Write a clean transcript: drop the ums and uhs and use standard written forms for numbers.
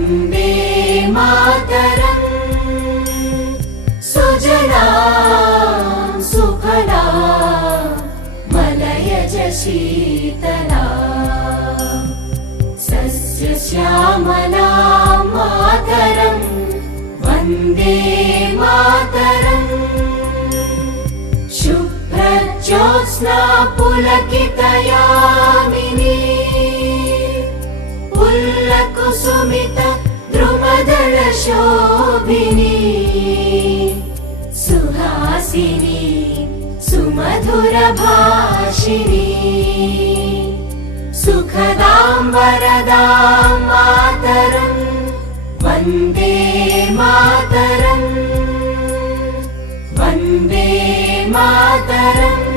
वन्दे मातरम्। सुजलां सुफलां मलयज शीतलां सस्यश्यामलां मातरम् वन्दे मातरम्। शुभ्रज्योत्स्ना पुलकितयामिनी पुल्लकुसुमित द्रुमदलशोभिनी सुहासिनी सुमधुरभाषिणी सुखदां वरदां मातरम् वन्दे मातरम्। वन्दे मातरम्।